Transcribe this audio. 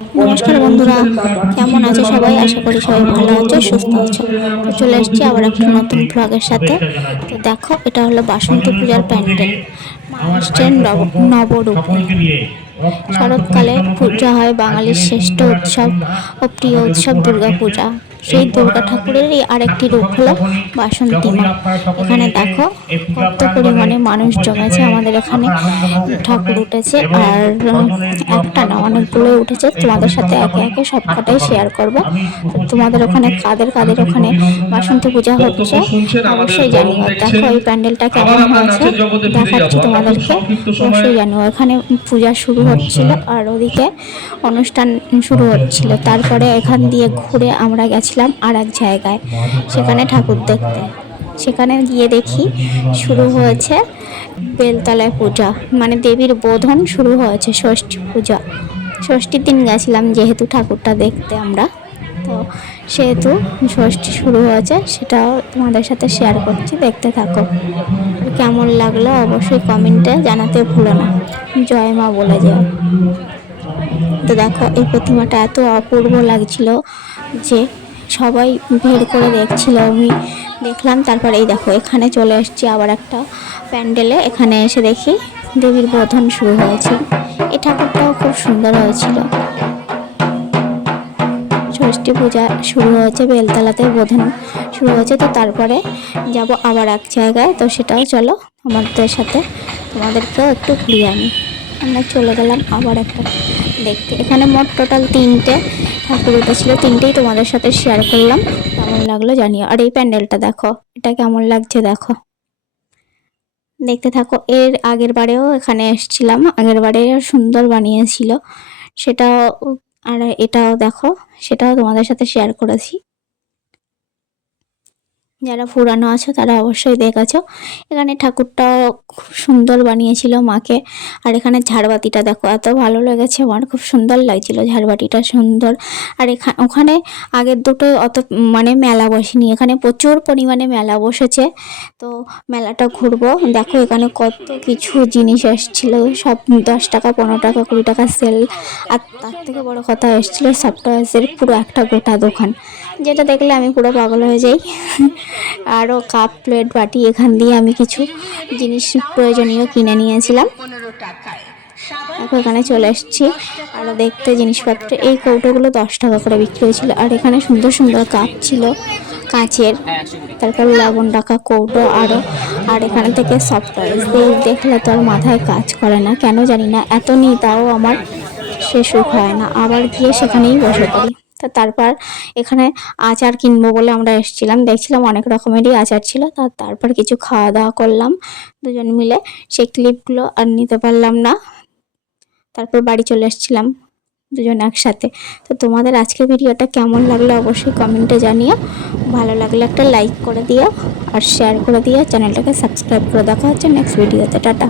নমস্কার বন্ধুরা, কেমন আছে সবাই? আশা করি সবাই ভালো আছে, সুস্থ আছে। তো চলে এসেছি আবার একটা নতুন ব্লগের সাথে। তো দেখো, এটা হলো বাসন্তী পূজার প্যান্ডেল। মা এসছেন নবরূপে। শরৎকালে পূজা হয় বাঙালির শ্রেষ্ঠ উৎসব ও প্রিয় উৎসব দুর্গা পূজা। সেই দুর্গা ঠাকুরেরই আরেকটি রূপ হলো বাসন্তী মা। এখানে দেখো কত পরিমাণে মানুষ জমেছে আমাদের এখানে। ঠাকুর উঠেছে, আর একটা না অনেকগুলো উঠেছে। তোমাদের সাথে একে একে সবকটাই শেয়ার করব। তো তোমাদের ওখানে কাদের কাদের ওখানে বাসন্তী পূজা হচ্ছে অবশ্যই জানিও। দেখো এই প্যান্ডেলটা কেমন হয়েছে দেখাচ্ছি তোমাদেরকে, অবশ্যই জানিও। এখানে পূজা শুরু হচ্ছিল আর ওদিকে অনুষ্ঠান শুরু হচ্ছিল। তারপরে এখান দিয়ে ঘুরে আমরা গেছিলাম আর এক জায়গায়, সেখানে ঠাকুর দেখতে। সেখানে গিয়ে দেখি শুরু হয়েছে বেলতলায় পূজা, মানে দেবীর বোধন শুরু হয়েছে, ষষ্ঠী পূজা। ষষ্ঠীর দিন গেছিলাম যেহেতু ঠাকুরটা দেখতে আমরা, তো সেহেতু ষষ্ঠী শুরু হয়েছে, সেটাও তোমাদের সাথে শেয়ার করছি, দেখতে থাকো। কেমন লাগলো অবশ্যই কমেন্টে জানাতে ভুলো না। জয় মা বলে যাও। তো দেখো এই প্রতিমাটা এত অপূর্ব লাগছিল যে সবাই ভিড় করে দেখছিল, আমি দেখলাম। তারপর এই দেখো এখানে চলে এসেছি আবার একটা প্যান্ডেলে। এখানে এসে দেখি দেবীর বোধন শুরু হয়েছে। এই ঠাকুরটাও খুব সুন্দর হয়েছিল। ষষ্ঠী পূজা শুরু হয়েছে, বেলতলাতে বোধন শুরু হয়েছে। তো তারপরে যাব আবার এক জায়গায়, তো সেটাও চলো আমাদের সাথে, তোমাদেরকেও একটু ঘুরিয়ে আনি। আমরা চলে গেলাম আবার একটা দেখতে। এখানে মোট টোটাল 3টে ঠাকুর উঠেছিল, 3টেই তোমাদের সাথে শেয়ার করলাম। কেমন লাগলো জানিও। আর এই প্যান্ডেলটা দেখো, এটা কেমন লাগছে দেখো, দেখতে থাকো। এর আগের বারেও এখানে এসেছিলাম, আগের বারে সুন্দর বানিয়েছিল সেটাও। আর এটাও দেখো, সেটাও তোমাদের সাথে শেয়ার করেছি। যারা পুরানো আছো তারা অবশ্যই দেখেছো। এখানে ঠাকুরটাও খুব সুন্দর বানিয়েছিল মাকে। আর এখানে ঝাড়বাতিটা দেখো, এত ভালো লেগেছে আমার, খুব সুন্দর লাগছিল ঝাড়বাতিটা, সুন্দর। আর ওখানে আগের দুটো অত মানে মেলা বসেনি, এখানে প্রচুর পরিমাণে মেলা বসেছে। তো মেলাটা ঘুরবো। দেখো এখানে কত কিছু জিনিস এসেছিল, সব 10 টাকা 15 টাকা 20 টাকা সেল। আর তার থেকে বড় কথা এসেছিল সফটওয়্যার্সের পুরো একটা গোটা দোকান, যেটা দেখলে আমি পুরো পাগল হয়ে যাই। আরও কাপ প্লেট বাটি, এখান দিয়ে আমি কিছু জিনিস প্রয়োজনীয় কিনে নিয়েছিলাম। দেখো এখানে চলে এসেছি আরও দেখতে জিনিসপত্র। এই কৌটোগুলো 10 টাকা করে বিক্রি হয়েছিল। আর এখানে সুন্দর সুন্দর কাপ ছিল কাঁচের, তারপর লবণ রাখা কৌটো আরও। আর এখানে থেকে সফটওয়্যার দেখলে তো আর মাথায় কাজ করে না, কেন জানি না, এত নিই তাও আমার শেষ হয় না, আবার গিয়ে সেখানেই বসে পড়ি। তো তারপর এখানে আচার কিনবো বলে আমরা এসেছিলাম, দেখছিলাম অনেক রকমেরই আচার ছিল। তারপর কিছু খাওয়া দাওয়া করলাম দুজন মিলে। সেই ক্লিপগুলো আর নিতে পারলাম না, তারপর বাড়ি চলে এসেছিলাম দুজন একসাথে। তো তোমাদের আজকের ভিডিওটা কেমন লাগলো অবশ্যই কমেন্টে জানিও। ভালো লাগলে একটা লাইক করে দিও আর শেয়ার করে দিও, চ্যানেলটাকে সাবস্ক্রাইব করে। দেখা হচ্ছে নেক্সট ভিডিওতে। টাটা।